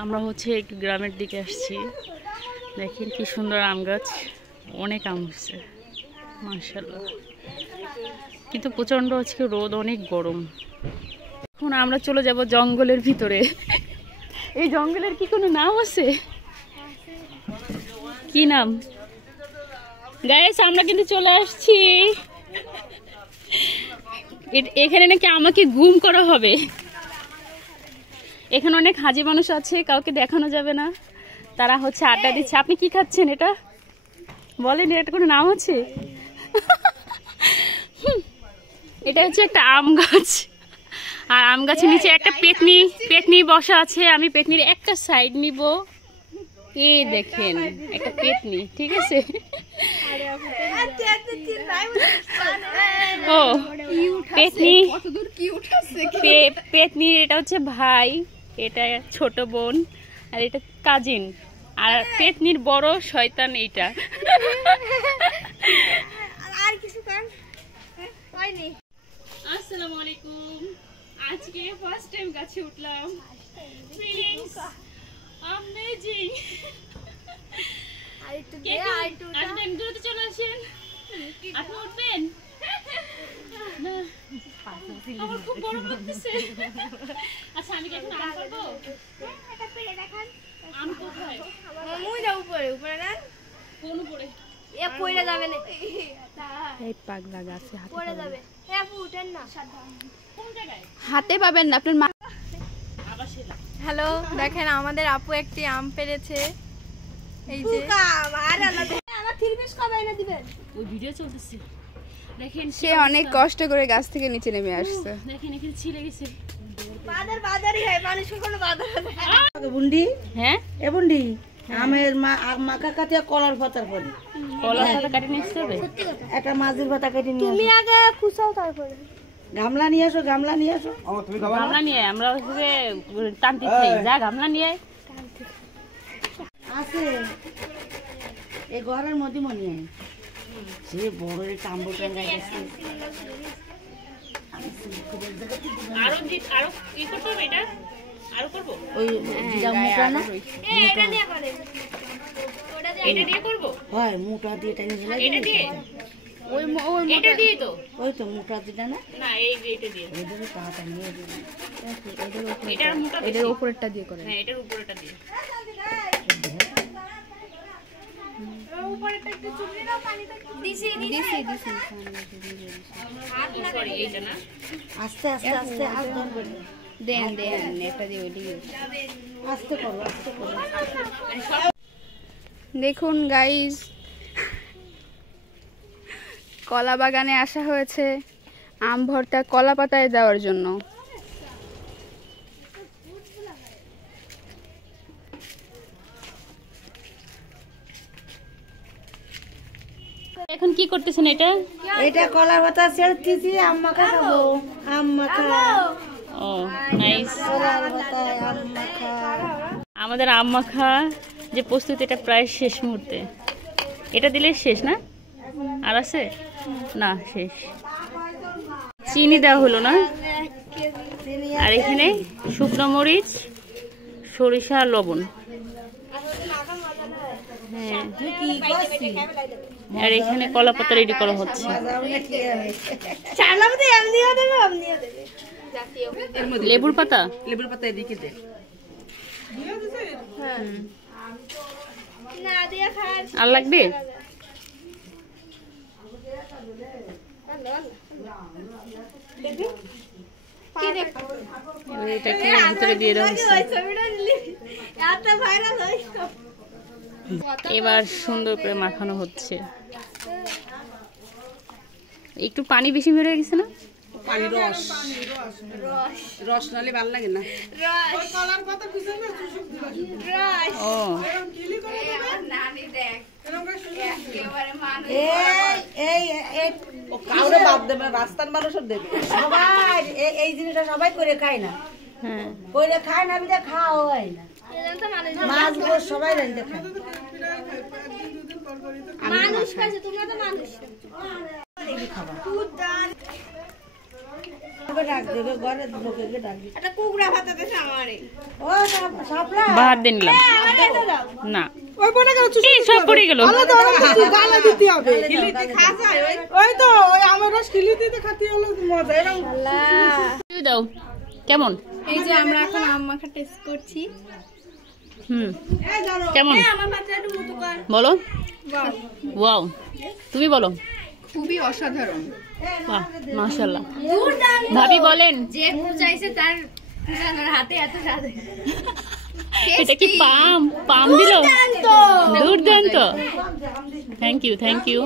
আমরা হচ্ছে একটু গ্রামের দিকে আসছি। দেখেন কি সুন্দর আম গাছ, অনেক আম হচ্ছে মাশাআল্লাহ। কিন্তু প্রচন্ড আজকে রোদ, অনেক গরম। এখন আমরা চলে যাব জঙ্গলের ভিতরে। এই জঙ্গলের কি কোনো নাম আছে? কি নাম? গাইস আমরা কিন্তু চলে আসছি। এখানে নাকি আমাকে গুম করা হবে। এখানে অনেক হাজি মানুষ আছে, কাউকে দেখানো যাবে না, তারা হচ্ছে আড্ডা দিচ্ছে। আপনি কি খাচ্ছেন? এটা বলেন, এটা কোনো নাম আছে? এটা হচ্ছে একটা আম গাছ, আর আম গাছের নিচে একটা পেতনি বসা আছে। আমি পেতনির একটা সাইড নিব। এই দেখেন একটা পেতনি, ঠিক আছে? ও পেতনি, এটা হচ্ছে ভাই, এটা ছোট বোন, আর এটা কাজিন, আর পেতনির বড় শয়তান এইটা। আসসালামু আলাইকুম। আজকে ফার্স্ট টাইম গাছে উঠলাম। Feelings amazing. দূরে চলে আসেন। আপনি উঠবেন? আমার খুব বড় লাগতেছে। আচ্ছা আমি কি এখন আম পারবো? আম কোথায়? উপরে উপরে না? কোন উপরে? এ পড়ে যাবে না। এই পাগলা গাছে হাতে পড়ে যাবে। এ আপু উঠেন না। কোন জায়গায়? হাতে পাবেন না আপনার মা। হ্যালো, দেখেন আমাদের আপু একটি আম পেরেছে। এই যে আমার 3 পিস কবে এনে দিবেন? ওই ভিডিও চলতেছে। দেখেন সে অনেক কষ্ট করে গাছ থেকে নিচে নেমে আসছে। দেখেন এখানে ছিঁড়ে গেছে। বাজারই হয়, মানুষের কোনো বাজার হয়। বুন্ডি, হ্যাঁ এ বুন্ডি, আমের মাকা কাটিয়া কলার পাতার পরে কলার পাতা কাটি নিয়ে আসতে হবে। একটা মাঝির পাতা কেটে নিয়ে তুমি আগে খুঁচাও, তারপরে গামলা নিয়ে আসো, গামলা নিয়ে আসো। গামলা নিয়ে আমরা হচ্ছে তান্ত্রিক খাই। যা গামলা নিয়ে আছে এই ঘরের মধ্যে মনে হয় সে বড় টাম্বু টাঙ্গাই গেছে। আরো কি করতে হবে? এটা আরো করব। ওই জিরা মোটা না, এটা নিয়ে করেন। এটা দিয়ে করব। হয় মোটা দিয়ে টানি দিলে এটা দিয়ে এটা দিয়ে তো ওই তো মোটা দিটা না, না এই যে এটা দিয়ে এদের পাতা নিয়ে দিবে। এটার মোটা এটার উপরেরটা দিয়ে করে। হ্যাঁ এটার উপরেটা দিয়ে। উপরেটা একটু চুবড়ি দাও, পানিটা দিছি। সরি এইটা না, আস্তে আস্তে আস্তে আস্তে দেন এটা দিয়ে ওইদিকে আস্তে করো, আস্তে করো। দেখুন গাইস, কলা বাগানে আসা হয়েছে আম ভর্তা কলা পাতায় দেওয়ার জন্য। এখন কি করতেছেন? এটা এটা কলার পাতা ছেড়তেছি, আম মাখা খাবো। আম মাখা, ও নাইস। কলার পাতায় আম মাখা। আমাদের আম মাখা যে প্রস্তুত, এটা প্রায় শেষ মুহূর্তে। এটা দিলে শেষ না? আর আছে না? শেষ। চিনি দেওয়া হলো না, আর এখানে শুকনো মরিচ, সরিষা, লবণ। হ্যাঁ, আর এখানে কলা পাতা রেডি করা হচ্ছে। লেবুর পাতা, লেবুর পাতা এদিকে দে। আর লাগবে? এটাকে ভিতরে দিয়ে দেওয়া হচ্ছে। এবার সুন্দর করে মাখানো হচ্ছে। একটু পানি বেশি বের হয়ে গেছে না? পানি রস রস নালে ভালো লাগে না। ও কাউরে বাদ দেবে, রাস্তার মানুষও দেবে। সবাই এই জিনিসটা সবাই করে খায় না, হ্যাঁ করে খায় না, বিদে খাওয়া হয় না। মাছ গোস সবাই রাইতে খায়। মানুষ খাইছে, তোমরা তো মানুষ। ওকে ডাক দেবে ঘরের লোকে ডাক দিবে একটা কুকুরা ভাত দিতেছে আমারে ও সাপলা ভাত দিয়ে নিলাম না ওই পড়ে গেল এই সব পড়ে গেল গালা দিতে হবে খিলিতে খা যায় ওই তো ওই আমার রস খিলিতে খাতে হলো মজা এরকম দাও কেমন এই যে আমরা এখন আম মাখা টেস্ট করছি। কেমন আমার বাচ্চা একটু মুতো কর বলো ওয়াও তুমি বলো খুবই অসাধারণ। বাহ মাশাআল্লাহ ভাবি বলেন যে চাইছে তার হাতে এত স্বাদ। এটা কি পাম দিল দুর্দান্ত থ্যাংক ইউ